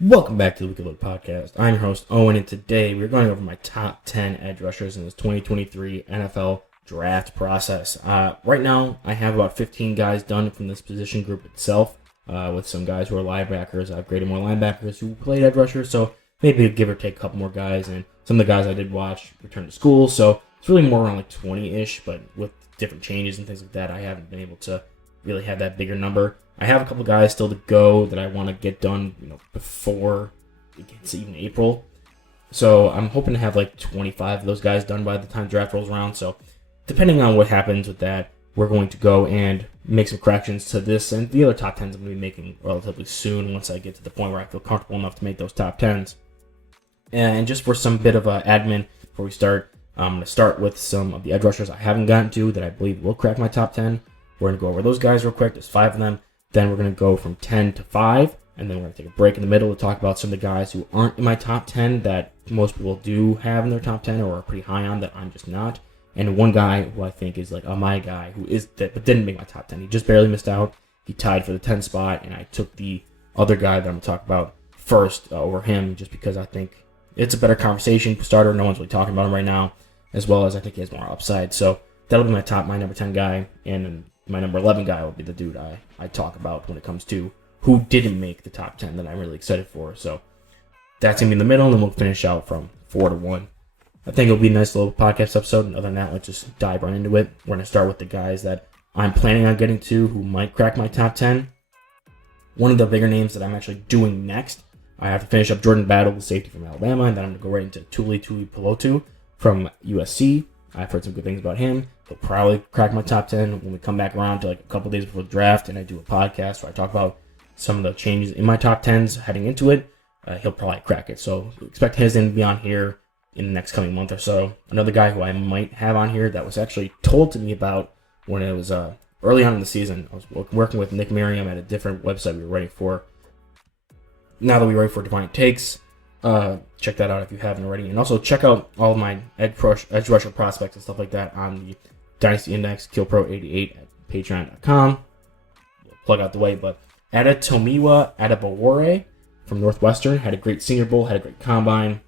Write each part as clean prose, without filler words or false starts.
Welcome back to the Weekly Look Podcast. I'm your host, Owen, and today we're going over my top 10 edge rushers in this 2023 NFL draft process. Right now, I have about 15 guys done from this position group itself, with some guys who are linebackers. I've graded more linebackers who played edge rushers, so maybe give or take a couple more guys. And some of the guys I did watch return to school, so it's really more around like 20-ish, but with different changes and things like that, I haven't been able to really have that bigger number. I have a couple guys still to go that I want to get done, before it gets even April. So I'm hoping to have like 25 of those guys done by the time draft rolls around. So depending on what happens with that, we're going to go and make some corrections to this and the other top 10s I'm going to be making relatively soon once I get to the point where I feel comfortable enough to make those top 10s. And just for some bit of admin before we start, I'm going to start with some of the edge rushers I haven't gotten to that I believe will crack my top 10. We're going to go over those guys real quick. There's 5 of them. Then we're going to go from 10 to 5, and then we're going to take a break in the middle to talk about some of the guys who aren't in my top 10 that most people do have in their top 10 or are pretty high on that I'm just not. And one guy who I think is like my guy who is that but didn't make my top 10. He just barely missed out. He tied for the 10 spot, and I took the other guy that I'm going to talk about first over him just because I think it's a better conversation starter. No one's really talking about him right now, as well as I think he has more upside. So that'll be my number 10 guy, and my number 11 guy will be the dude I talk about when it comes to who didn't make the top 10 that I'm really excited for. So that's going to be in the middle, and then we'll finish out from 4 to 1. I think it'll be a nice little podcast episode, and other than that, let's just dive right into it. We're going to start with the guys that I'm planning on getting to who might crack my top 10. One of the bigger names that I'm actually doing next, I have to finish up Jordan Battle, the safety from Alabama, and then I'm going to go right into Tuli Tuipulotu from USC. I've heard some good things about him. He'll probably crack my top 10 when we come back around to like a couple days before the draft and I do a podcast where I talk about some of the changes in my top 10s heading into it. He'll probably crack it. So expect his name to be on here in the next coming month or so. Another guy who I might have on here that was actually told to me about when it was early on in the season. I was working with Nick Merriam at a different website we were writing for. Now that we're ready for Divine Takes, check that out if you haven't already. And also check out all of my edge rusher prospects and stuff like that on the Dynasty Index, KillPro88 at patreon.com. Plug out the way, but Adetomiwa Adebawore from Northwestern had a great Senior Bowl, had a great combine.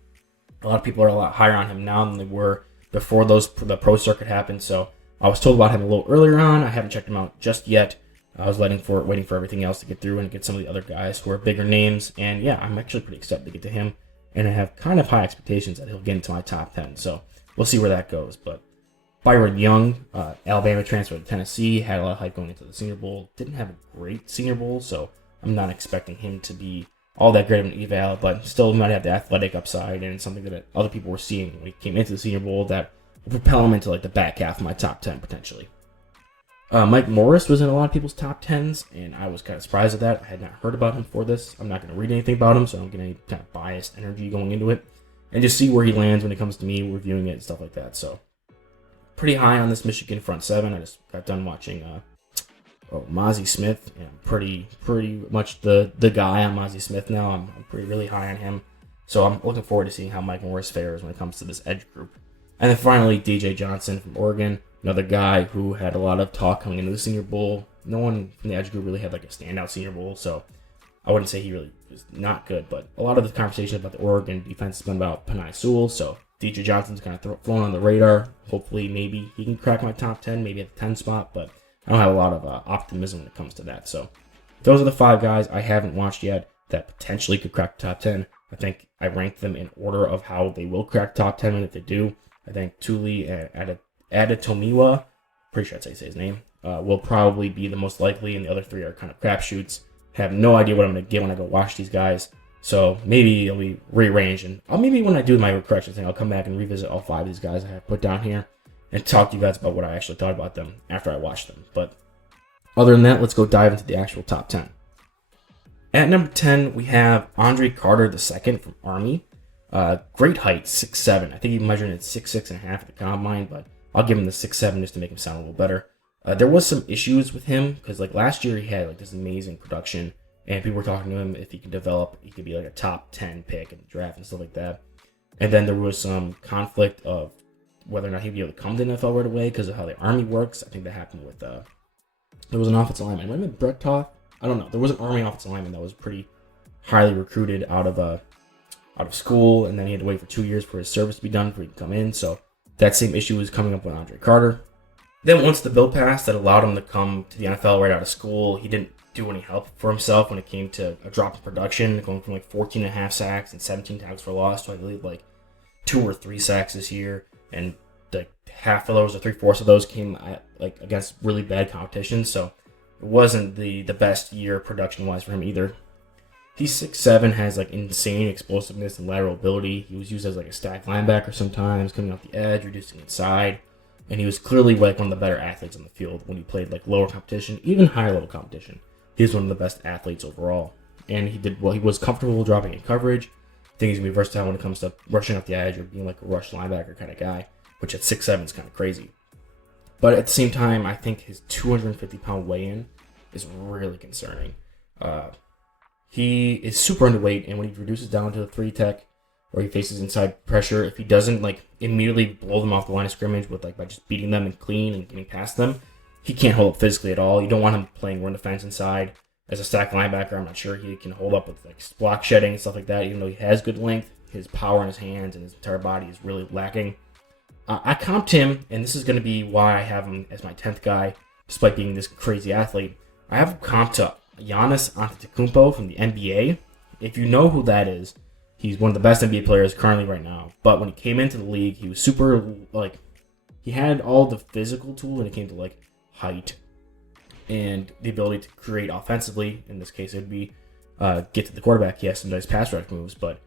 A lot of people are a lot higher on him now than they were before the pro circuit happened, so I was told about him a little earlier on. I haven't checked him out just yet. I was waiting for everything else to get through and get some of the other guys who are bigger names, and yeah, I'm actually pretty excited to get to him, and I have kind of high expectations that he'll get into my top 10, so we'll see where that goes. But Byron Young, Alabama transferred to Tennessee, had a lot of hype going into the Senior Bowl. Didn't have a great Senior Bowl, so I'm not expecting him to be all that great of an eval, but still might have the athletic upside and something that other people were seeing when he came into the Senior Bowl that will propel him into like the back half of my top 10 potentially. Mike Morris was in a lot of people's top 10s, and I was kind of surprised at that. I had not heard about him for this. I'm not going to read anything about him, so I don't get any kind of biased energy going into it, and just see where he lands when it comes to me reviewing it and stuff like that. So pretty high on this Michigan front seven. I just got done watching Mozzie Smith. Yeah, pretty much the guy on Mozzie Smith now. I'm really high on him. So I'm looking forward to seeing how Mike Morris fares when it comes to this edge group. And then finally, DJ Johnson from Oregon, another guy who had a lot of talk coming into the Senior Bowl. No one from the edge group really had like a standout Senior Bowl, so I wouldn't say he really was not good. But a lot of the conversation about the Oregon defense has been about Penei Sewell, so DJ Johnson's kind of flown on the radar. Hopefully, maybe he can crack my top 10, maybe at the 10 spot, but I don't have a lot of optimism when it comes to that. So those are the 5 guys I haven't watched yet that potentially could crack the top 10. I think I ranked them in order of how they will crack the top 10, and if they do, I think Tuli and Adetomiwa, pretty sure that's how you say his name, will probably be the most likely, and the other 3 are kind of crapshoots. Have no idea what I'm going to get when I go watch these guys. So maybe it'll be rearranged, and maybe when I do my correction thing, I'll come back and revisit all 5 of these guys I have put down here and talk to you guys about what I actually thought about them after I watched them. But other than that, let's go dive into the actual top 10. At number 10, we have Andre Carter II from Army. Great height, 6'7". I think he measured at 6'6.5" at the combine, but I'll give him the 6'7" just to make him sound a little better. There was some issues with him because like last year he had like this amazing production, and people were talking to him if he could develop, he could be like a top 10 pick in the draft and stuff like that. And then there was some conflict of whether or not he'd be able to come to the NFL right away because of how the Army works. I think that happened with there was an offensive lineman. It might have been Brett Toth. I don't know. There was an Army offensive lineman that was pretty highly recruited out of school, and then he had to wait for 2 years for his service to be done before he could come in. So that same issue was coming up with Andre Carter. Then once the bill passed that allowed him to come to the NFL right out of school, he didn't do any help for himself when it came to a drop in production, going from like 14 and a half sacks and 17 tackles for loss to I believe like 2 or 3 sacks this year, and like half of those or 3/4 of those came like against really bad competition. So it wasn't the best year production wise for him either. He's 6'7", has like insane explosiveness and lateral ability. He was used as like a stack linebacker sometimes, coming off the edge, reducing inside. And he was clearly like one of the better athletes on the field when he played like lower competition, even higher level competition. He was one of the best athletes overall. And he did well. He was comfortable dropping in coverage. I think he's going to be versatile when it comes to rushing off the edge or being like a rush linebacker kind of guy, which at 6'7" is kind of crazy. But at the same time, I think his 250-pound weigh-in is really concerning. He is super underweight, and when he reduces down to the 3 tech, or he faces inside pressure, if he doesn't like immediately blow them off the line of scrimmage with like by just beating them and clean and getting past them, he can't hold up physically at all. You don't want him playing run defense inside as a stack linebacker. I'm not sure he can hold up with like block shedding and stuff like that. Even though he has good length, his power in his hands and his entire body is really lacking. I comped him, and this is going to be why I have him as my 10th guy, despite being this crazy athlete. I have him comped to Giannis Antetokounmpo from the NBA. If you know who that is, he's one of the best NBA players currently right now. But when he came into the league, he was super, like, he had all the physical tools when it came to, like, height and the ability to create offensively. In this case, it would be get to the quarterback. He has some nice pass rush moves, but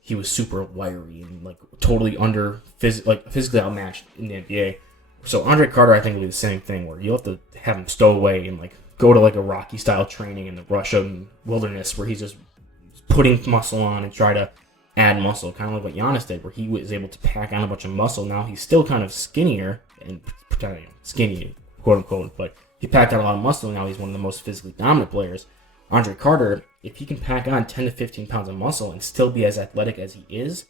he was super wiry and, like, totally physically outmatched in the NBA. So Andre Carter, I think, will be the same thing, where you'll have to have him stow away and, like, go to, like, a Rocky-style training in the Russian wilderness where he's just putting muscle on and try to add muscle, kind of like what Giannis did, where he was able to pack on a bunch of muscle. Now he's still kind of skinnier and pretending skinny, quote unquote, but he packed on a lot of muscle. Now he's one of the most physically dominant players. Andre Carter, if he can pack on 10 to 15 pounds of muscle and still be as athletic as he is,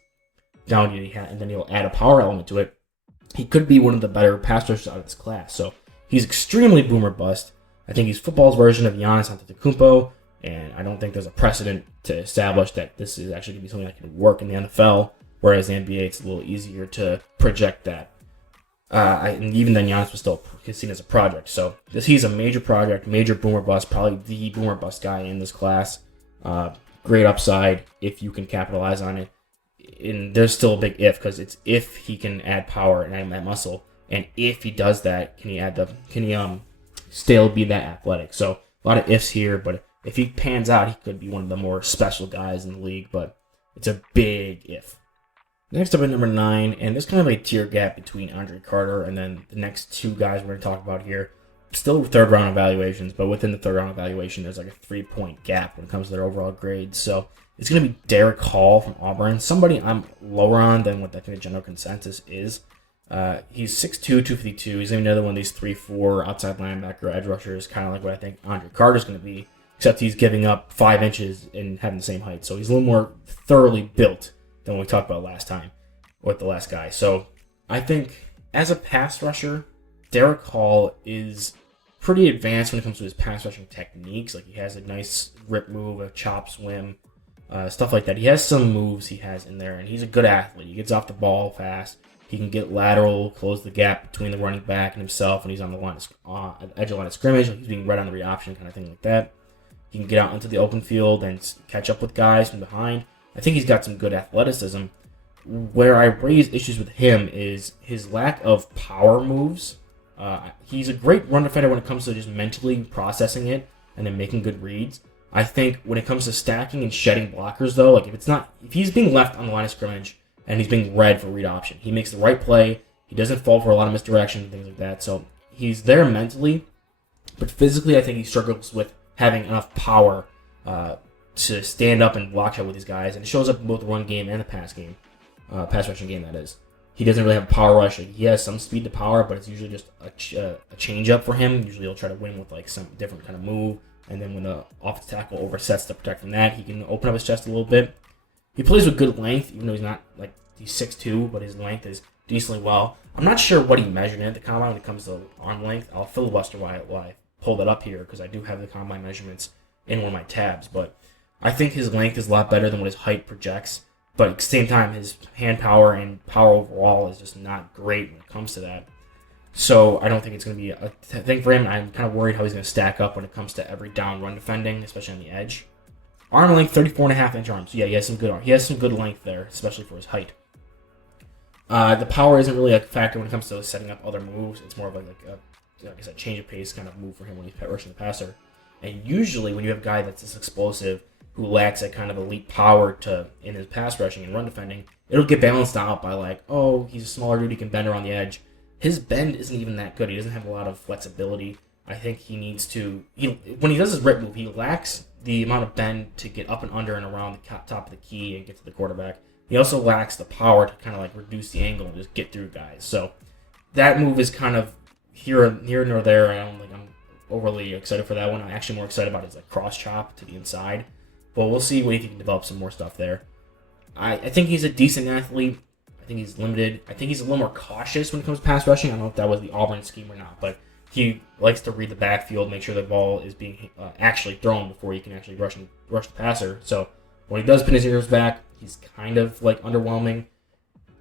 and then he'll add a power element to it, he could be one of the better pass rushers out of this class. So he's extremely boomer bust. I think he's football's version of Giannis Antetokounmpo. And I don't think there's a precedent to establish that this is actually going to be something that can work in the NFL, whereas the NBA, it's a little easier to project that. And even then, Giannis was still seen as a project. So he's a major project, major boomer bust, probably the boomer bust guy in this class. Great upside if you can capitalize on it. And there's still a big if, because it's if he can add power and add that muscle, and if he does that, can he still be that athletic? So a lot of ifs here, but if he pans out, he could be one of the more special guys in the league, but it's a big if. Next up at number 9, and there's kind of a tier gap between Andre Carter and then the next 2 guys we're going to talk about here. Still third round evaluations, but within the third round evaluation, there's like a 3-point gap when it comes to their overall grades. So it's going to be Derek Hall from Auburn, somebody I'm lower on than what I think the general consensus is. He's 6'2", 252. He's another one of these 3-4 outside linebacker edge rushers, kind of like what I think Andre Carter's going to be, except he's giving up 5 inches and having the same height. So he's a little more thoroughly built than what we talked about last time with the last guy. So I think as a pass rusher, Derek Hall is pretty advanced when it comes to his pass rushing techniques. Like, he has a nice rip move, a chop swim, stuff like that. He has some moves he has in there, and he's a good athlete. He gets off the ball fast. He can get lateral, close the gap between the running back and himself, and he's on the line of, edge of line of scrimmage. Like, he's being read on the read option, kind of thing like that. He can get out into the open field and catch up with guys from behind. I think he's got some good athleticism. Where I raise issues with him is his lack of power moves. He's a great run defender when it comes to just mentally processing it and then making good reads. I think when it comes to stacking and shedding blockers, though, like if he's being left on the line of scrimmage and he's being read for read option, he makes the right play. He doesn't fall for a lot of misdirection and things like that. So he's there mentally, but physically, I think he struggles with having enough power to stand up and block shot with these guys, and it shows up in both the run game and the pass rushing game, that is. He doesn't really have a power rush. He has some speed to power, but it's usually just a change up for him. Usually he'll try to win with like some different kind of move, and then when the offensive tackle oversets to protect from that, he can open up his chest a little bit. He plays with good length, even though he's not like he's 6'2", but his length is decently well. I'm not sure what he measured at the combine when it comes to arm length. I'll filibuster while I pull that up here, because I do have the combine measurements in one of my tabs, but I think his length is a lot better than what his height projects, but at the same time, his hand power and power overall is just not great when it comes to that. So I don't think it's going to be a thing for him. I'm kind of worried how he's going to stack up when it comes to every down run defending, especially on the edge. Arm length, 34.5-inch arms. Yeah, he has some good arm. He has some good length there, especially for his height. The power isn't really a factor when it comes to setting up other moves. It's more of like I said, change of pace kind of move for him when he's rushing the passer. And usually when you have a guy that's this explosive who lacks that kind of elite power in his pass rushing and run defending, it'll get balanced out by like, oh, he's a smaller dude, he can bend around the edge. His bend isn't even that good. He doesn't have a lot of flexibility. I think he needs to... when he does his rip move, he lacks the amount of bend to get up and under and around the top of the key and get to the quarterback. He also lacks the power to kind of like reduce the angle and just get through guys. So that move is kind of here nor there. I don't think I'm overly excited for that one. I'm actually more excited about his like cross chop to the inside. But we'll see if he can develop some more stuff there. I think he's a decent athlete. I think he's limited. I think he's a little more cautious when it comes to pass rushing. I don't know if that was the Auburn scheme or not, but he likes to read the backfield, make sure the ball is being actually thrown before he can actually rush the passer. So when he does pin his ears back, he's kind of like underwhelming.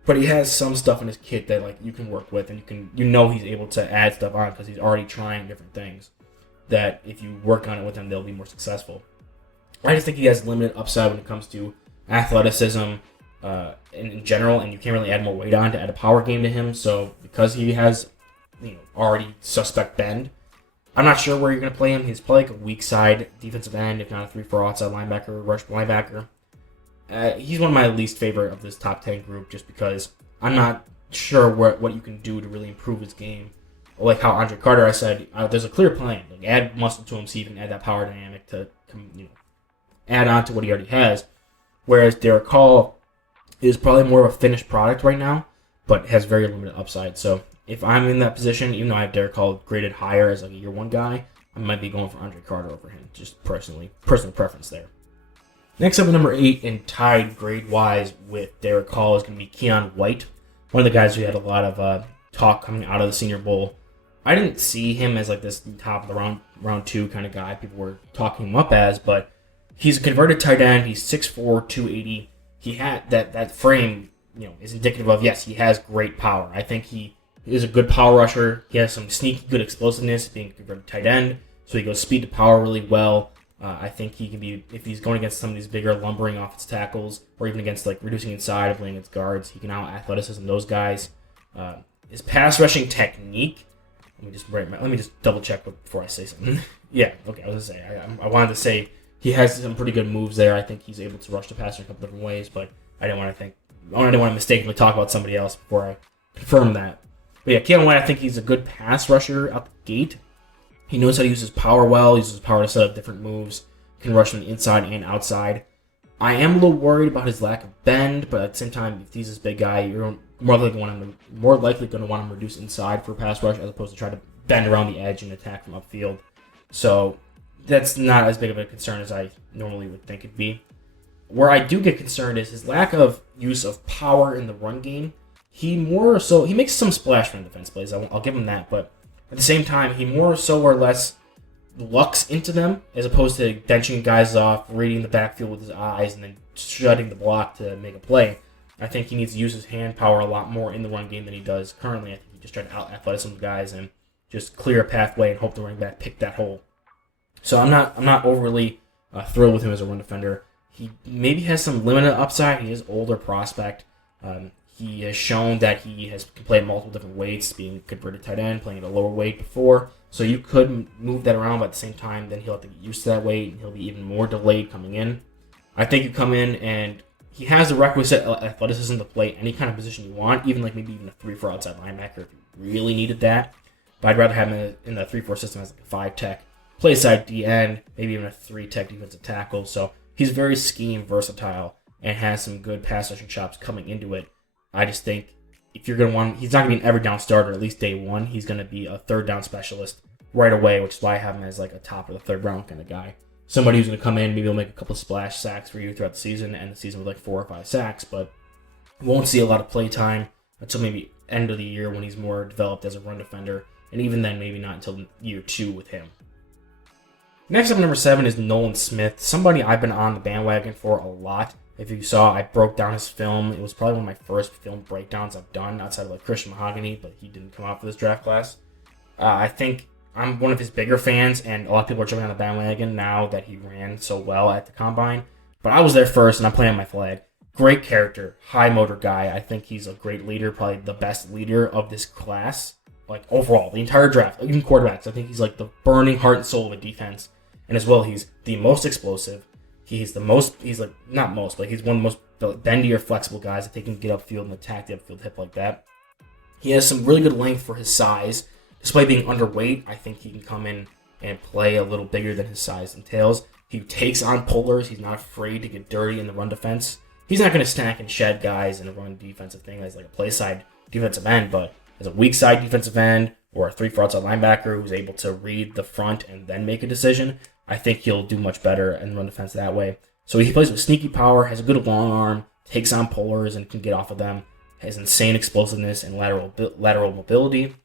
But he has some stuff in his kit that like you can work with, and he's able to add stuff on because he's already trying different things. That if you work on it with him, they'll be more successful. I just think he has limited upside when it comes to athleticism in general, and you can't really add more weight on to add a power game to him. So because he has already suspect bend, I'm not sure where you're going to play him. He's probably like a weak side defensive end, if not a 3-4 outside linebacker, rush linebacker. He's one of my least favorite of this top 10 group just because I'm not sure what you can do to really improve his game. Like how Andre Carter, I said, there's a clear plan. Like add muscle to him so you can add that power dynamic to add on to what he already has. Whereas Derek Hall is probably more of a finished product right now, but has very limited upside. So if I'm in that position, even though I have Derek Hall graded higher as like a year one guy, I might be going for Andre Carter over him. Just personal preference there. Next up at number 8 and tied grade-wise with Derek Hall is going to be Keon White, one of the guys who had a lot of talk coming out of the Senior Bowl. I didn't see him as like this top of the round 2 kind of guy people were talking him up as, but he's a converted tight end. He's 6'4", 280. He had that frame, is indicative of, yes, he has great power. I think he is a good power rusher. He has some sneaky good explosiveness being a converted tight end, so he goes speed to power really well. I think he can be, if he's going against some of these bigger lumbering offensive tackles, or even against like reducing inside or playing against guards, he can out athleticism those guys. His pass rushing technique. Let me just double check before I say something. Yeah, okay. I was gonna say I wanted to say he has some pretty good moves there. I think he's able to rush the passer in a couple different ways, but I didn't want to mistakenly talk about somebody else before I confirm that. But yeah, Keon White, I think he's a good pass rusher out the gate. He knows how to use his power well. He uses his power to set up different moves. Can rush from the inside and outside. I am a little worried about his lack of bend, but at the same time, if he's this big guy, you're more likely going to want him reduce inside for a pass rush as opposed to try to bend around the edge and attack from upfield. So that's not as big of a concern as I normally would think it'd be. Where I do get concerned is his lack of use of power in the run game. He makes some splash run defense plays. I'll give him that, but at the same time, he more so or less lucks into them as opposed to benching guys off, reading the backfield with his eyes, and then shutting the block to make a play. I think he needs to use his hand power a lot more in the run game than he does currently. I think he just tried to out-athleticism guys and just clear a pathway and hope the running back pick that hole. So I'm not overly thrilled with him as a run defender. He maybe has some limited upside. He is older prospect. He has shown that he can play at multiple different weights, being converted tight end, playing at a lower weight before. So you could move that around, but at the same time, then he'll have to get used to that weight, and he'll be even more delayed coming in. I think you come in, and he has the requisite athleticism to play any kind of position you want, maybe even a 3-4 outside linebacker if you really needed that. But I'd rather have him in the 3-4 system as like a 5-tech, play side D-end, maybe even a 3-tech defensive tackle. So he's very scheme versatile and has some good pass rushing chops coming into it. I just think if you're going to want, he's not going to be an every down starter, at least day one. He's going to be a third down specialist right away, which is why I have him as like a top of the third round kind of guy. Somebody who's going to come in, maybe he'll make a couple of splash sacks for you throughout the season, and the season with like 4 or 5 sacks, but won't see a lot of play time until maybe end of the year when he's more developed as a run defender, and even then maybe not until year 2 with him. Next up, number 7 is Nolan Smith, somebody I've been on the bandwagon for a lot. If you saw, I broke down his film. It was probably one of my first film breakdowns I've done outside of like Christian Mahogany, but he didn't come out for this draft class. I think I'm one of his bigger fans, and a lot of people are jumping on the bandwagon now that he ran so well at the Combine. But I was there first, and I'm playing my flag. Great character, high motor guy. I think he's a great leader, probably the best leader of this class. Like overall, the entire draft, even quarterbacks. I think he's like the burning heart and soul of a defense. And as well, he's the most explosive. He's one of the most bendy or flexible guys that they can get upfield and attack the upfield hip like that. He has some really good length for his size. Despite being underweight, I think he can come in and play a little bigger than his size entails. He takes on pullers. He's not afraid to get dirty in the run defense. He's not going to stack and shed guys in a run defensive thing as like a play side defensive end, but as a weak side defensive end or a 3-4 outside linebacker who's able to read the front and then make a decision, I think he'll do much better in run defense that way. So he plays with sneaky power, has a good long arm, takes on pullers and can get off of them, has insane explosiveness and lateral mobility.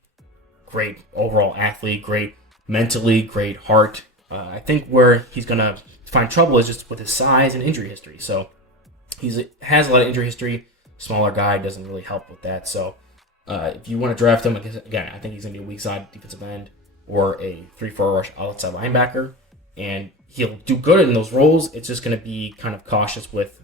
Great overall athlete, great mentally, great heart. I think where he's going to find trouble is just with his size and injury history. So he has a lot of injury history. Smaller guy doesn't really help with that. So if you want to draft him, again, I think he's going to be a weak side defensive end or a 3-4 rush outside linebacker. And he'll do good in those roles. It's just going to be kind of cautious with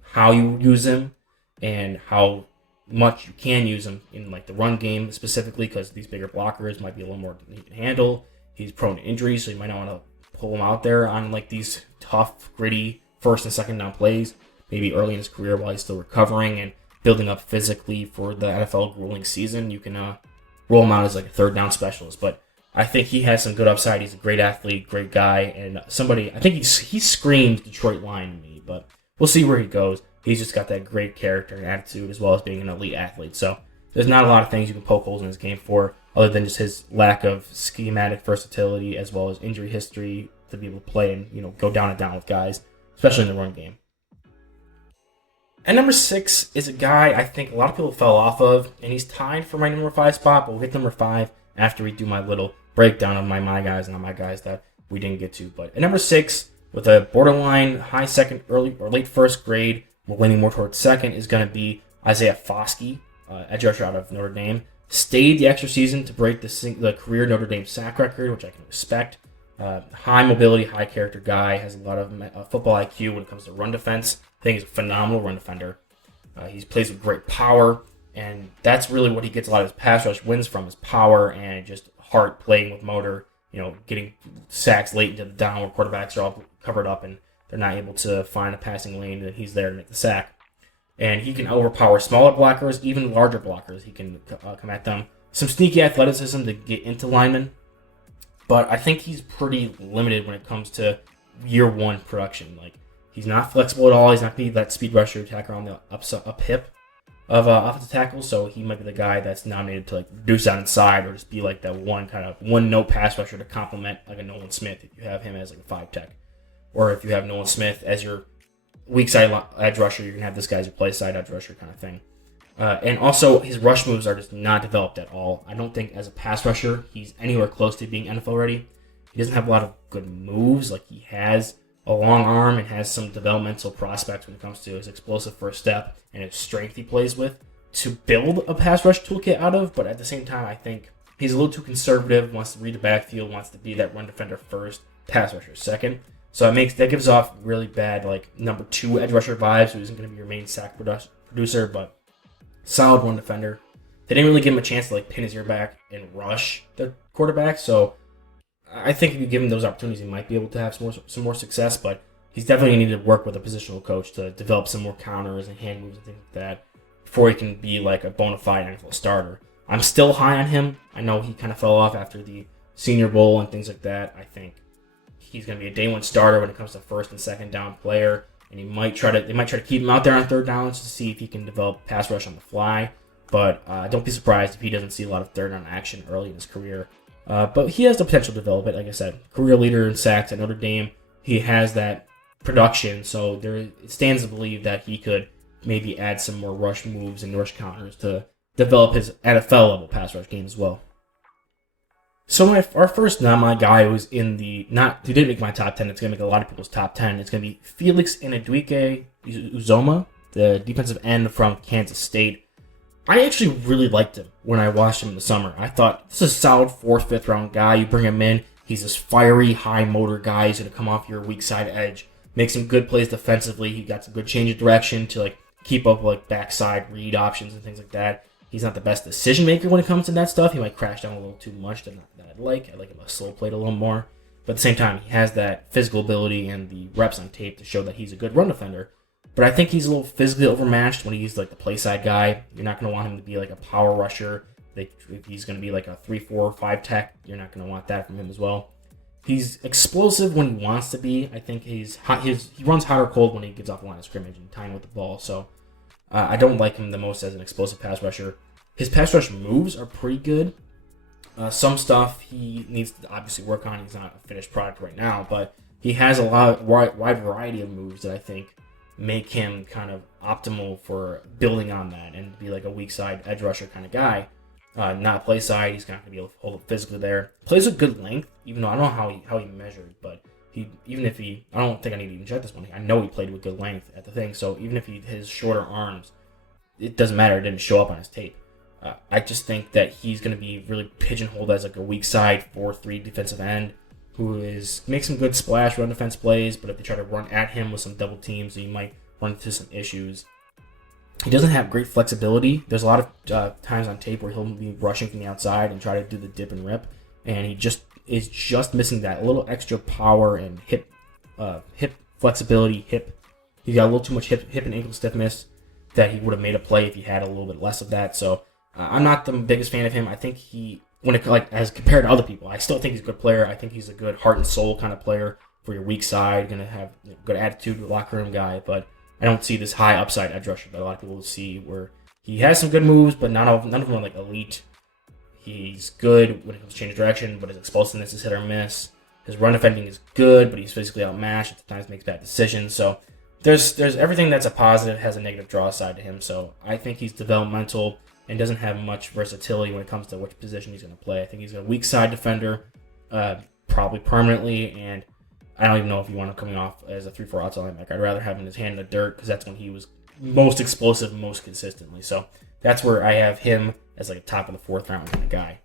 how you use him and how much you can use him in like the run game specifically, because these bigger blockers might be a little more than he can handle. He's prone to injury, so you might not want to pull him out there on like these tough, gritty first and second down plays. Maybe early in his career while he's still recovering and building up physically for the NFL grueling season, you can roll him out as like a third down specialist. But I think he has some good upside. He's a great athlete, great guy, and somebody, I think he screams Detroit Lion to me, but we'll see where he goes. He's just got that great character and attitude as well as being an elite athlete. So there's not a lot of things you can poke holes in his game for other than just his lack of schematic versatility as well as injury history to be able to play and, go down and down with guys, especially in the run game. And number 6 is a guy I think a lot of people fell off of, and he's tied for my number 5 spot, but we'll hit number 5 after we do my little breakdown of my guys and not my guys that we didn't get to. But at number 6, with a borderline high second, early or late first grade, we're leaning more towards second, is going to be Isaiah Foskey, edge rusher out of Notre Dame. Stayed the extra season to break the career Notre Dame sack record, which I can respect. High mobility, high character guy, has a lot of football IQ when it comes to run defense. I think he's a phenomenal run defender. He plays with great power, and that's really what he gets a lot of his pass rush wins from, is power and just heart playing with motor, getting sacks late into the down where quarterbacks are all covered up and they're not able to find a passing lane, and he's there to make the sack. And he can overpower smaller blockers, even larger blockers. He can come at them. Some sneaky athleticism to get into linemen, but I think he's pretty limited when it comes to year one production. Like, he's not flexible at all. He's not going to be that speed rusher attacker on the up hip of offensive tackle, so he might be the guy that's nominated to like reduce out inside or just be like that one note pass rusher to complement like a Nolan Smith if you have him as like a 5 tech, or if you have Nolan Smith as your weak side edge rusher, you're gonna have this guy as your play side edge rusher kind of thing. And also his rush moves are just not developed at all. I don't think as a pass rusher he's anywhere close to being NFL ready. He doesn't have a lot of good moves. Like, he has a long arm and has some developmental prospects when it comes to his explosive first step and his strength he plays with to build a pass rush toolkit out of. But at the same time, I think he's a little too conservative, wants to read the backfield, wants to be that run defender first, pass rusher second. So that gives off really bad like number 2 edge rusher vibes, who isn't going to be your main sack producer, but solid run defender. They didn't really give him a chance to like pin his ear back and rush the quarterback. So I think if you give him those opportunities, he might be able to have some more success, but he's definitely going to need to work with a positional coach to develop some more counters and hand moves and things like that before he can be like a bona fide NFL starter. I'm still high on him. I know he kind of fell off after the Senior Bowl and things like that. I think he's going to be a day one starter when it comes to first and second down player, and they might try to keep him out there on third downs to see if he can develop pass rush on the fly. But don't be surprised if he doesn't see a lot of third down action early in his career. But he has the potential to develop it. Like I said, career leader in sacks at Notre Dame. He has that production, so it stands to believe that he could maybe add some more rush moves and rush counters to develop his NFL level pass rush game as well. So our first not my guy who didn't make my top 10. It's gonna make a lot of people's top 10. It's gonna be Felix Anudike Uzoma, the defensive end from Kansas State. I actually really liked him when I watched him in the summer. I thought this is a solid 4th, 5th round guy. You bring him in, he's this fiery, high motor guy. He's gonna come off your weak side edge, make some good plays defensively. He got some good change of direction to keep up backside read options and things like that. He's not the best decision maker when it comes to that stuff. He might crash down a little too much that I'd like. I'd like him to slow play it a little more. But at the same time, he has that physical ability and the reps on tape to show that he's a good run defender. But I think he's a little physically overmatched when he's the play side guy. You're not going to want him to be a power rusher. If he's going to be a 3, 4, 5 tech, you're not going to want that from him as well. He's explosive when he wants to be. I think he's hot. He runs hot or cold when he gets off the line of scrimmage and time with the ball. So I don't like him the most as an explosive pass rusher. His pass rush moves are pretty good. Some stuff he needs to obviously work on. He's not a finished product right now, but he has a wide variety of moves that I think make him kind of optimal for building on that and be a weak side edge rusher kind of guy. Not play side. He's not going to be able to hold it physically there. Plays a good length, even though I don't know how he measured, but I don't think I need to even check this one. I know he played with good length at the thing, so even if he has shorter arms, it doesn't matter. It didn't show up on his tape. I just think that he's going to be really pigeonholed as a weak side 4-3 defensive end who makes some good splash run defense plays, but if they try to run at him with some double teams, he might run into some issues. He doesn't have great flexibility. There's a lot of times on tape where he'll be rushing from the outside and try to do the dip and rip, and he is just missing that little extra power and hip flexibility. He's got a little too much hip and ankle stiffness that he would have made a play if he had a little bit less of that. So I'm not the biggest fan of him. I think as compared to other people, I still think he's a good player. I think he's a good heart and soul kind of player for your weak side. Going to have good attitude, locker room guy, but I don't see this high upside edge rusher that a lot of people see where he has some good moves, but none of them are elite. He's good when it comes to change of direction, but his explosiveness is hit or miss. His run defending is good, but he's physically outmatched. At times makes bad decisions. So there's everything that's a positive has a negative draw side to him. So I think he's developmental and doesn't have much versatility when it comes to which position he's going to play. I think he's a weak side defender, probably permanently, and I don't even know if you want him coming off as a 3-4 outside linebacker. I'd rather have him in his hand in the dirt because that's when he was most explosive most consistently. So that's where I have him as a top of the 4th round kind of guy.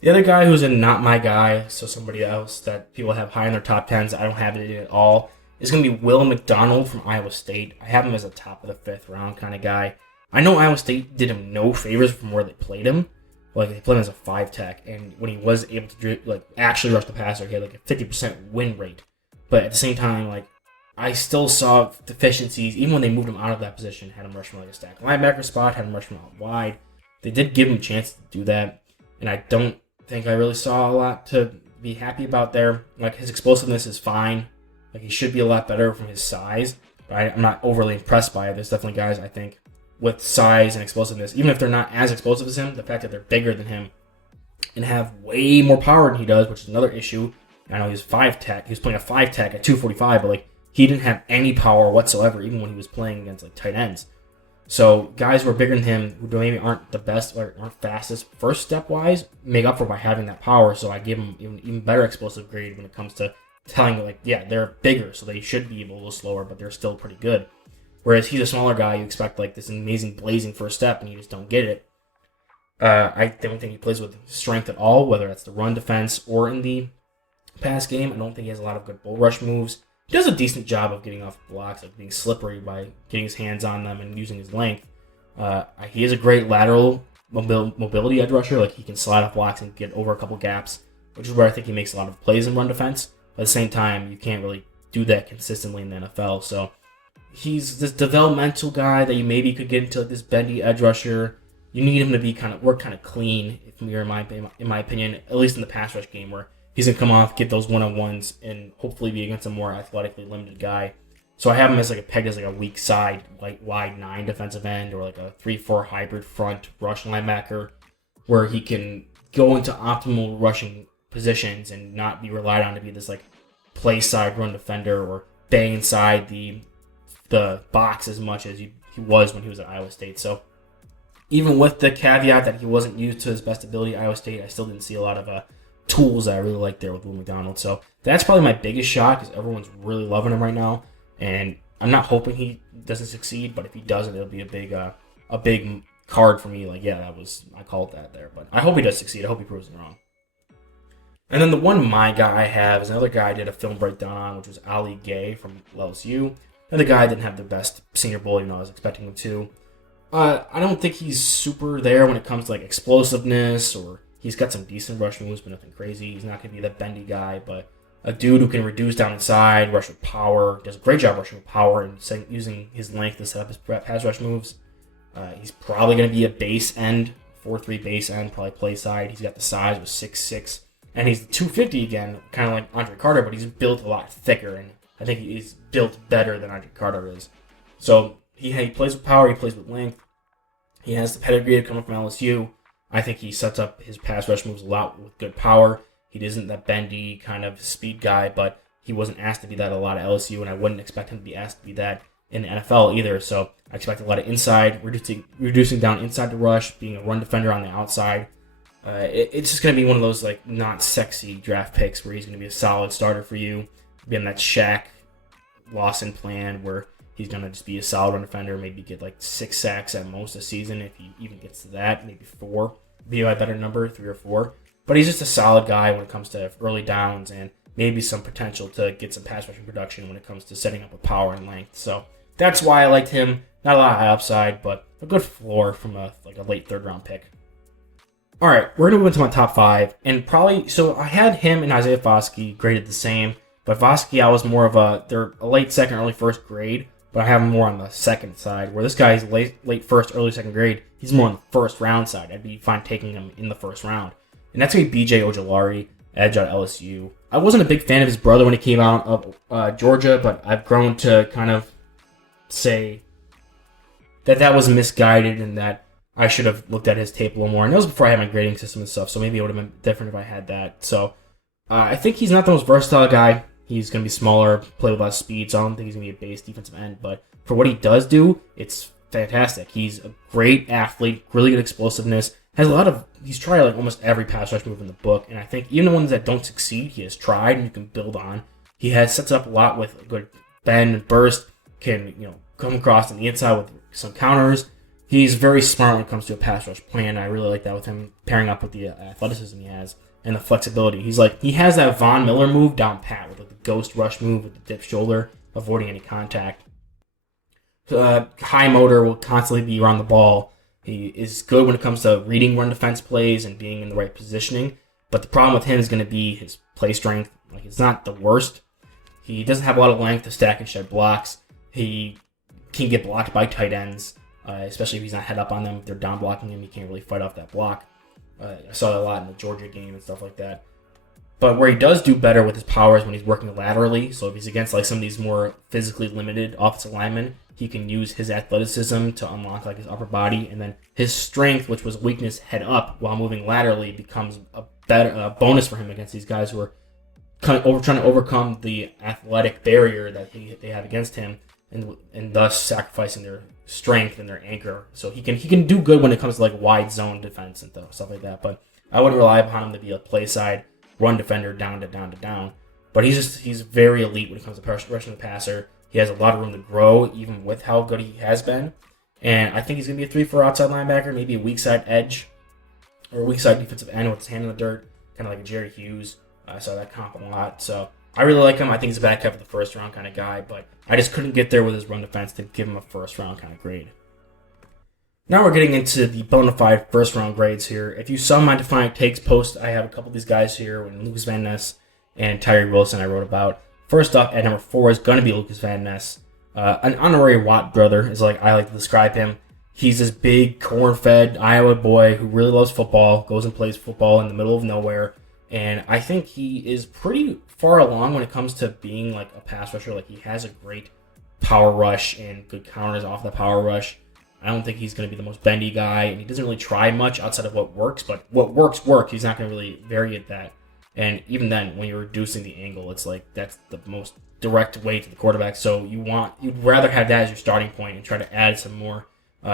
The other guy who's not my guy, so somebody else that people have high in their top 10s, I don't have it in at all, is going to be Will McDonald from Iowa State. I have him as a top of the 5th round kind of guy. I know Iowa State did him no favors from where they played him. They played him as a 5 tech, and when he was able to actually rush the passer, he had a 50% win rate. But at the same time, I still saw deficiencies, even when they moved him out of that position, had him rush from a stack linebacker spot, had him rush from out wide. They did give him a chance to do that, and I don't think I really saw a lot to be happy about there. His explosiveness is fine. He should be a lot better from his size, but I'm not overly impressed by it. There's definitely guys, I think, with size and explosiveness, even if they're not as explosive as him, the fact that they're bigger than him and have way more power than he does, which is another issue. I know he's 5 tech. He was playing a 5 tech at 245, but he didn't have any power whatsoever, even when he was playing against tight ends. So guys who are bigger than him, who maybe aren't the best or aren't fastest first step wise, make up for by having that power. So I give them even better explosive grade when it comes to telling they're bigger, so they should be a little slower, but they're still pretty good. Whereas he's a smaller guy, you expect this amazing blazing first step, and you just don't get it. I don't think he plays with strength at all, whether it's the run defense or in the pass game. I don't think he has a lot of good bull rush moves. He does a decent job of getting off blocks, being slippery by getting his hands on them and using his length. He is a great lateral mobility edge rusher. He can slide off blocks and get over a couple gaps, which is where I think he makes a lot of plays in run defense. But at the same time, you can't really do that consistently in the NFL. So he's this developmental guy that you maybe could get into this bendy edge rusher. You need him to be work kind of clean, in my opinion, at least in the pass rush game, where he's going to come off, get those one-on-ones, and hopefully be against a more athletically limited guy. So I have him as pegged as a weak side, wide 9 defensive end, or a 3-4 hybrid front rush linebacker, where he can go into optimal rushing positions and not be relied on to be this play side run defender or bang inside the box as much as he was when he was at Iowa State. So even with the caveat that he wasn't used to his best ability at Iowa State, I still didn't see a lot of tools that I really like there with Will McDonald. So that's probably my biggest shot because everyone's really loving him right now. And I'm not hoping he doesn't succeed, but if he doesn't, it'll be a big card for me. Like, yeah, I called that there. But I hope he does succeed. I hope he proves me wrong. And then the one my guy I have is another guy I did a film breakdown on, which was Ali Gay from LSU. And the guy didn't have the best Senior Bowl, even though I was expecting him to. I don't think he's super there when it comes to like explosiveness, or he's got some decent rush moves, but nothing crazy. He's not going to be that bendy guy, but a dude who can reduce down inside, rush with power, does a great job rushing with power and using his length to set up his pass rush moves. He's probably going to be a base end, 4-3 base end, probably play side. He's got the size with 6'6", and he's 250 again, kind of like Andre Carter, but he's built a lot thicker, and I think he's built better than Andre Carter is. So he plays with power, he plays with length. He has the pedigree coming from LSU. I think he sets up his pass rush moves a lot with good power. He isn't that bendy kind of speed guy, but he wasn't asked to be that a lot at LSU, and I wouldn't expect him to be asked to be that in the NFL either. So I expect a lot of inside, reducing down inside the rush, being a run defender on the outside. It's just going to be one of those like not sexy draft picks where he's going to be a solid starter for you, being that Shaq Lawson plan where he's going to just be a solid run defender, maybe get like 6 sacks at most a season if he even gets to that, maybe 4. Be a better number, 3 or 4. But he's just a solid guy when it comes to early downs and maybe some potential to get some pass rushing production when it comes to setting up with power and length. So that's why I liked him. Not a lot of high upside, but a good floor from a late 3rd round pick. All right, we're going to move into my top 5. And so I had him and Isaiah Foskey graded the same. But Foskey, I was more of they're a late 2nd, early 1st grade. But I have him more on the 2nd side, where this guy is late 1st, early 2nd grade. He's more on the 1st round side. I'd be fine taking him in the 1st round. And that's going to be BJ Ojulari, edge out of LSU. I wasn't a big fan of his brother when he came out of Georgia, but I've grown to kind of say that was misguided and that I should have looked at his tape a little more. And that was before I had my grading system and stuff, so maybe it would have been different if I had that. So I think he's not the most versatile guy. He's going to be smaller, play with less speed, so I don't think he's going to be a base defensive end. But for what he does do, it's fantastic. He's a great athlete, really good explosiveness. He's tried like almost every pass rush move in the book, and I think even the ones that don't succeed, he has tried and you can build on. He sets up a lot with a good bend and burst, can come across on the inside with some counters. He's very smart when it comes to a pass rush plan. I really like that with him pairing up with the athleticism he has and the flexibility. He has that Von Miller move down pat with the ghost rush move with the dip shoulder, avoiding any contact. High motor, will constantly be around the ball. He is good when it comes to reading run defense plays and being in the right positioning. But the problem with him is going to be his play strength. It's not the worst. He doesn't have a lot of length to stack and shed blocks. He can get blocked by tight ends, especially if he's not head up on them. If they're down blocking him, he can't really fight off that block. I saw that a lot in the Georgia game and stuff like that. But where he does do better with his power is when he's working laterally. So if he's against some of these more physically limited offensive linemen, he can use his athleticism to unlock his upper body, and then his strength, which was weakness head up while moving laterally, becomes a bonus for him against these guys who are trying to overcome the athletic barrier that they have against him, and thus sacrificing their strength and their anchor. So he can do good when it comes to wide zone defense and stuff like that. But I wouldn't rely upon him to be a play side run defender down to down. But he's very elite when it comes to rushing the passer. He has a lot of room to grow, even with how good he has been. And I think he's going to be a 3-4 outside linebacker, maybe a weak side edge, or a weak side defensive end with his hand in the dirt, kind of like a Jerry Hughes. I saw that comp a lot. So I really like him. I think he's a back half of the 1st round kind of guy, but I just couldn't get there with his run defense to give him a 1st round kind of grade. Now we're getting into the bona fide 1st round grades here. If you saw my Defiant Takes post, I have a couple of these guys here, Lucas Van Ness and Tyree Wilson I wrote about. First up, at number 4 is going to be Lucas Van Ness. An honorary Watt brother is I like to describe him. He's this big, corn-fed Iowa boy who really loves football, goes and plays football in the middle of nowhere, and I think he is pretty far along when it comes to being a pass rusher. He has a great power rush and good counters off the power rush. I don't think he's going to be the most bendy guy, and he doesn't really try much outside of what works, but what works. He's not going to really vary at that. And even then, when you're reducing the angle, it's that's the most direct way to the quarterback. So you'd rather have that as your starting point and try to add some more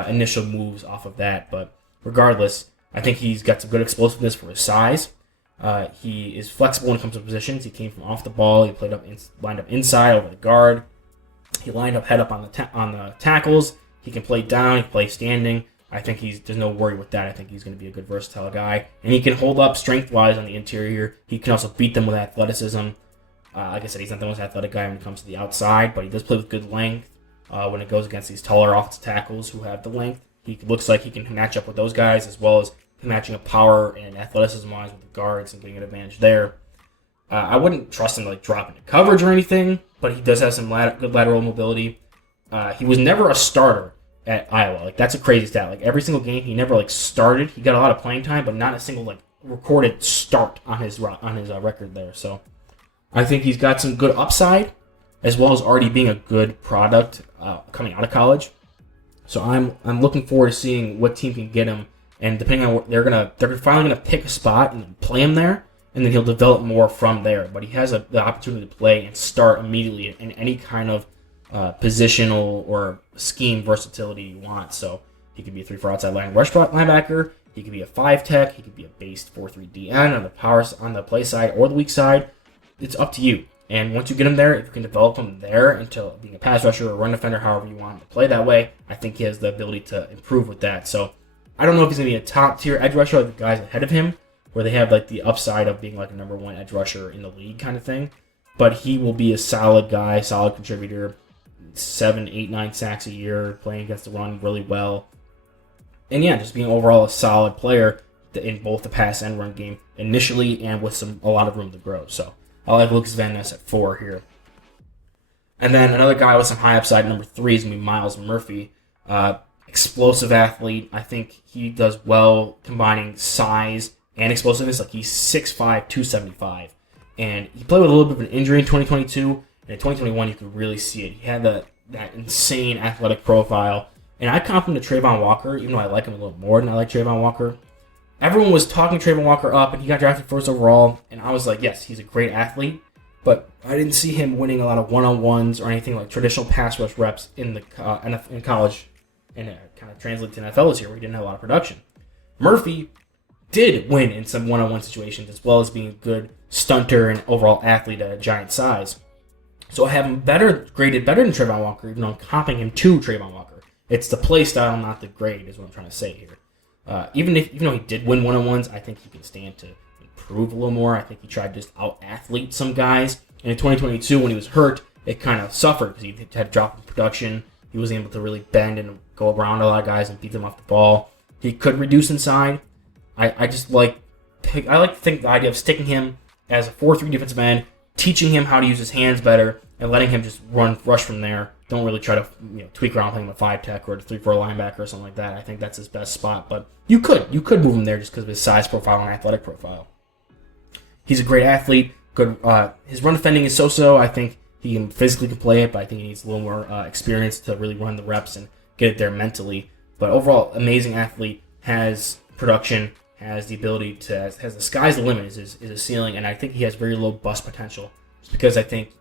initial moves off of that. But regardless, I think he's got some good explosiveness for his size. He is flexible when it comes to positions. He came from off the ball. He lined up inside over the guard. He lined up head up on the tackles. He can play down. He can play standing. I think there's no worry with that. I think he's going to be a good versatile guy. And he can hold up strength-wise on the interior. He can also beat them with athleticism. Like I said, he's not the most athletic guy when it comes to the outside, but he does play with good length when it goes against these taller offensive tackles who have the length. He looks like he can match up with those guys, as well as matching up power and athleticism-wise with the guards and getting an advantage there. I wouldn't trust him to drop into coverage or anything, but he does have some good lateral mobility. He was never a starter at Iowa. That's a crazy stat. Every single game, he never started. He got a lot of playing time, but not a single recorded start on his record there. So I think he's got some good upside, as well as already being a good product coming out of college. So I'm looking forward to seeing what team can get him, and depending on what they're finally gonna pick a spot and play him there, and then he'll develop more from there. But he has the opportunity to play and start immediately in any kind of positional or scheme versatility you want. So he could be a 3-4 outside line rush linebacker. He could be a 5 tech. He could be a based 4-3 DN on the play side or the weak side. It's up to you. And once you get him there, if you can develop him there into being a pass rusher or run defender, however you want him to play that way, I think he has the ability to improve with that. So I don't know if he's going to be a top tier edge rusher like the guys ahead of him, where they have the upside of being a number 1 edge rusher in the league kind of thing. But he will be a solid guy, solid contributor, 7, 8, 9 sacks a year, playing against the run really well. And yeah, just being overall a solid player in both the pass and run game initially, and with a lot of room to grow. So I like Lucas Van Ness at 4 here. And then another guy with some high upside, number 3, is going to be Myles Murphy. Explosive athlete. I think he does well combining size and explosiveness. He's 6'5", 275. And he played with a little bit of an injury in 2022. And in 2021, you could really see it. He had that insane athletic profile. And I comp him to Trayvon Walker, even though I like him a little more than I like Trayvon Walker. Everyone was talking Trayvon Walker up, and he got drafted first overall. And I was like, yes, he's a great athlete. But I didn't see him winning a lot of one-on-ones or anything like traditional pass rush reps in college. And it kind of translates to NFL this year, where he didn't have a lot of production. Murphy did win in some one-on-one situations, as well as being a good stunter and overall athlete at a giant size. So I have him graded better than Trayvon Walker, even though I'm comping him to Trayvon Walker. It's the play style, not the grade, is what I'm trying to say here. Even though he did win one-on-ones, I think he can stand to improve a little more. I think he tried to just out-athlete some guys. And in 2022, when he was hurt, it kind of suffered because he had a drop in production. He wasn't able to really bend and go around a lot of guys and beat them off the ball. He could reduce inside. I like to think the idea of sticking him as a 4-3 defensive end, teaching him how to use his hands better, and letting him just rush from there. Don't really try to tweak around playing him a 5 tech or a 3-4 linebacker or something like that. I think that's his best spot. But you could move him there just because of his size profile and athletic profile. He's a great athlete. Good. His run defending is so-so. I think he can physically play it, but I think he needs a little more experience to really run the reps and get it there mentally. But overall, amazing athlete, has production, has the ability to, has the sky's the limit is his ceiling, and I think he has very low bust potential. Just because I think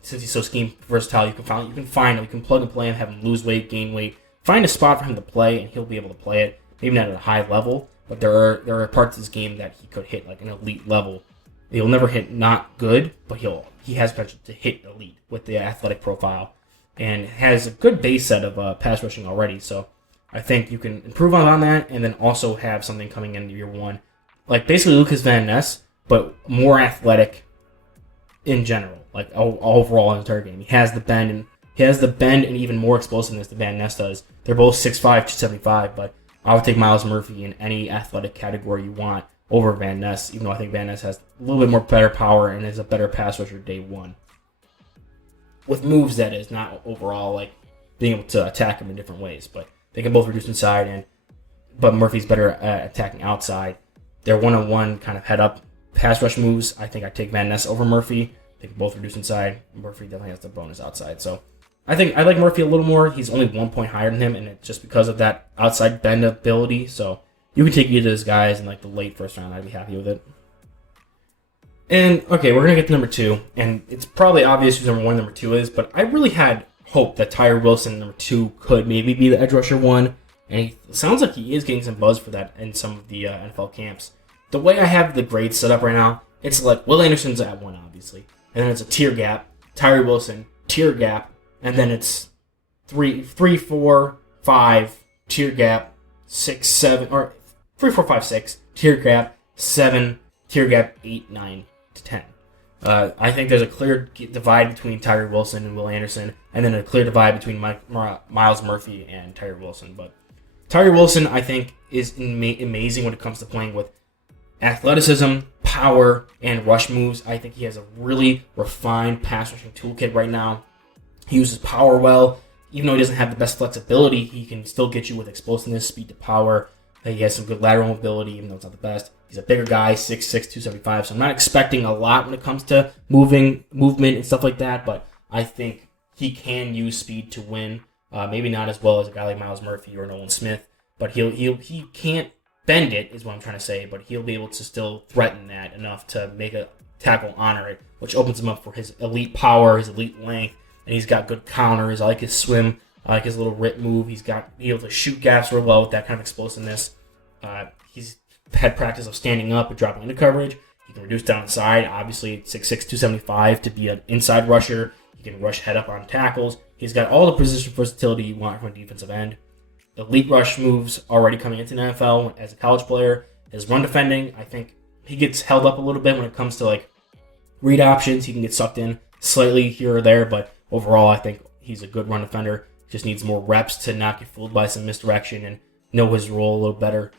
since he's so scheme versatile, you can plug and play him, have him lose weight, gain weight, find a spot for him to play, and he'll be able to play it. Maybe not at a high level, but there are parts of this game that he could hit an elite level. He'll never hit not good, but he has potential to hit elite with the athletic profile, and has a good base set of pass rushing already. So I think you can improve on that, and then also have something coming into year one, like basically Lucas Van Ness, but more athletic in general, overall in the entire game. He has the bend and even more explosiveness than Van Ness does. They're both 6'5", 275, but I would take Myles Murphy in any athletic category you want over Van Ness, even though I think Van Ness has a little bit more better power and is a better pass rusher day one. With moves, that is, not overall being able to attack him in different ways, but they can both reduce inside, but Murphy's better at attacking outside. They're one-on-one kind of head-up pass rush moves. I think I'd take Van Ness over Murphy. They can both reduce inside. Murphy definitely has the bonus outside. So I think I like Murphy a little more. He's only 1 point higher than him, and it's just because of that outside bend ability. So you can take either of those guys in the late first round. I'd be happy with it. And, okay, we're going to get to number 2. And it's probably obvious who number 1 and number 2 is, but I really had hope that Tyree Wilson, number 2, could maybe be the edge rusher 1. And it sounds like he is getting some buzz for that in some of the NFL camps. the way I have the grades set up right now, it's like Will Anderson's at 1, obviously. And then it's a tier gap. Tyree Wilson, tier gap. And then it's 3, 4, 5, tier gap, 6, 7, or 3, 4, 5, 6, tier gap, 7, tier gap, 8, 9 to 10. I think there's a clear divide between Tyree Wilson and Will Anderson, and then a clear divide between Miles Murphy and Tyree Wilson. But Tyree Wilson, I think, is amazing when it comes to playing with athleticism, power, and rush moves. I think he has a really refined pass rushing toolkit right now. He uses power well. Even though he doesn't have the best flexibility, he can still get you with explosiveness, speed to power. He has some good lateral mobility, even though it's not the best. He's a bigger guy, 6'6", 275, so I'm not expecting a lot when it comes to movement and stuff like that, but I think he can use speed to win. Maybe not as well as a guy like Miles Murphy or Owen Smith, but he can't bend it, is what I'm trying to say, but he'll be able to still threaten that enough to make a tackle honor it, which opens him up for his elite power, his elite length, and he's got good counters. I like his swim. I like his little rip move. He's able to shoot gaps real well with that kind of explosiveness. He's had practice of standing up and dropping into coverage. He can reduce downside. Obviously, 6'6", 275 to be an inside rusher. He can rush head up on tackles. He's got all the position versatility you want from a defensive end. Elite rush moves already coming into the NFL as a college player. His run defending, I think he gets held up a little bit when it comes to like read options. He can get sucked in slightly here or there, but overall, I think he's a good run defender. Just needs more reps to not get fooled by some misdirection and know his role a little better.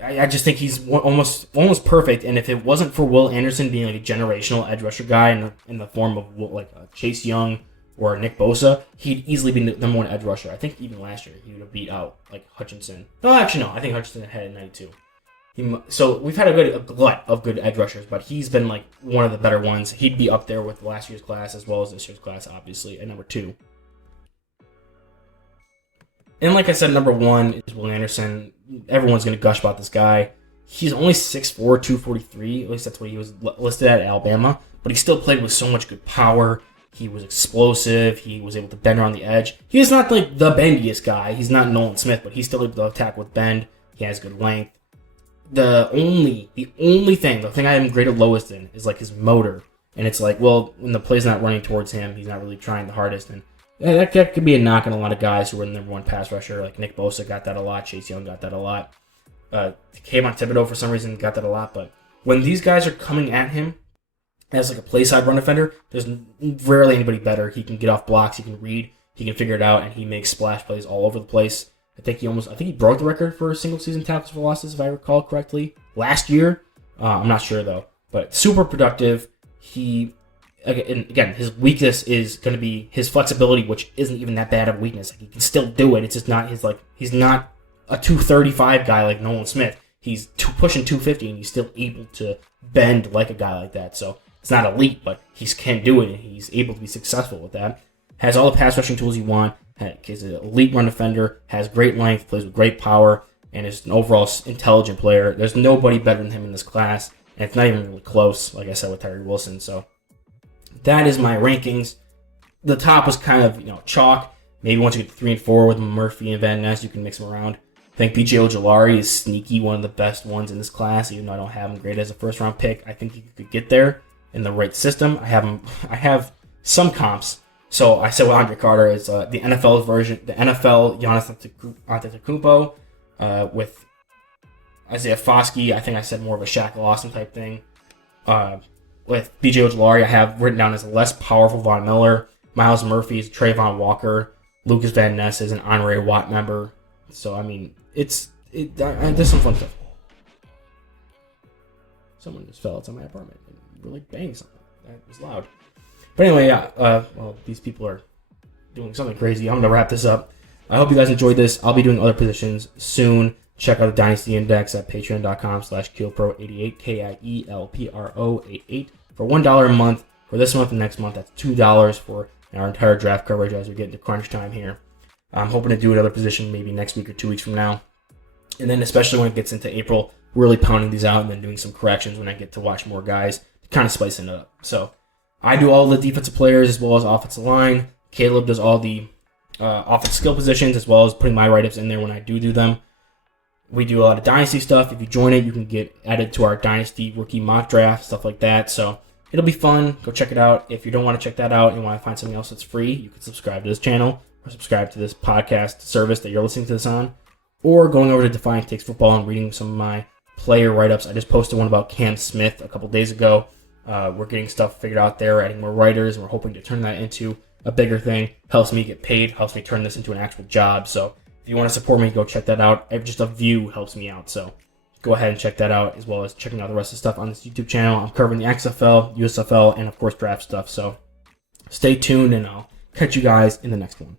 I just think he's almost perfect, and if it wasn't for Will Anderson being like a generational edge rusher guy in the form of like a Chase Young or Nick Bosa, he'd easily be the number 1 edge rusher. I think even last year he would have beat out like Hutchinson. No, actually no. I think Hutchinson had in 92. So we've had a glut of good edge rushers, but he's been like one of the better ones. He'd be up there with last year's class as well as this year's class, obviously, at number 2. And like I said, number 1 is Will Anderson. Everyone's going to gush about this guy. He's only 6'4", 243. At least that's what he was listed at Alabama. But he still played with so much good power. He was explosive. He was able to bend around the edge. He's not like the bendiest guy. He's not Nolan Smith, but he's still able to attack with bend. He has good length. The only thing I am graded lowest in is like his motor. And it's like, well, when the play's not running towards him, he's not really trying the hardest. And that could be a knock on a lot of guys who are the number 1 pass rusher. Like Nick Bosa got that a lot. Chase Young got that a lot. Kayvon Thibodeau, for some reason, got that a lot. But when these guys are coming at him as like a play side run defender, there's rarely anybody better. He can get off blocks. He can read. He can figure it out. And he makes splash plays all over the place. I think he broke the record for single season tackles for losses, if I recall correctly, last year. I'm not sure, though. But super productive. Again, his weakness is going to be his flexibility, which isn't even that bad of a weakness. Like, he can still do it. It's just not he's not a 235 guy like Nolan Smith. He's pushing 250, and he's still able to bend like a guy like that. So it's not elite, but he can do it, and he's able to be successful with that. Has all the pass rushing tools you want. Is an elite run defender. Has great length. Plays with great power, and is an overall intelligent player. There's nobody better than him in this class, and it's not even really close, like I said, with Tyree Wilson. So that is my rankings. The top was kind of, chalk. Maybe once you get to 3 and 4 with Murphy and Van Ness, you can mix them around. I think B.J. Ojulari is sneaky one of the best ones in this class, even though I don't have him graded as a first-round pick. I think he could get there in the right system. I have some comps. So I said with Andre Carter is the NFL version, the NFL Giannis Antetokounmpo with Isaiah Foskey. I think I said more of a Shaq Lawson type thing. With B.J. Ojulari, I have written down as a less powerful Von Miller. Miles Murphy is Trayvon Walker. Lucas Van Ness is an Andre Watt member. So, I mean, there's some fun stuff. Someone just fell outside my apartment and really banged something. That was loud. But anyway, well, these people are doing something crazy. I'm going to wrap this up. I hope you guys enjoyed this. I'll be doing other positions soon. Check out the Dynasty Index at patreon.com/KielPro88, KIELPRO88 for $1 a month. For this month and next month, that's $2 for our entire draft coverage as we get into crunch time here. I'm hoping to do another position maybe next week or 2 weeks from now. And then especially when it gets into April, really pounding these out and then doing some corrections when I get to watch more guys, kind of spicing it up. So I do all the defensive players as well as offensive line. Caleb does all the offensive skill positions as well as putting my write-ups in there when I do them. We do a lot of Dynasty stuff. If you join it, you can get added to our Dynasty rookie mock draft, stuff like that. So it'll be fun. Go check it out. If you don't want to check that out and you want to find something else that's free, you can subscribe to this channel or subscribe to this podcast service that you're listening to this on, or going over to Defiant Takes Football and reading some of my player write-ups. I just posted one about Cam Smith a couple days ago. We're getting stuff figured out there, adding more writers, and we're hoping to turn that into a bigger thing. Helps me get paid, helps me turn this into an actual job. So if you want to support me, go check that out. Just a view helps me out. So go ahead and check that out, as well as checking out the rest of the stuff on this YouTube channel. I'm covering the XFL, USFL, and of course draft stuff. So stay tuned, and I'll catch you guys in the next one.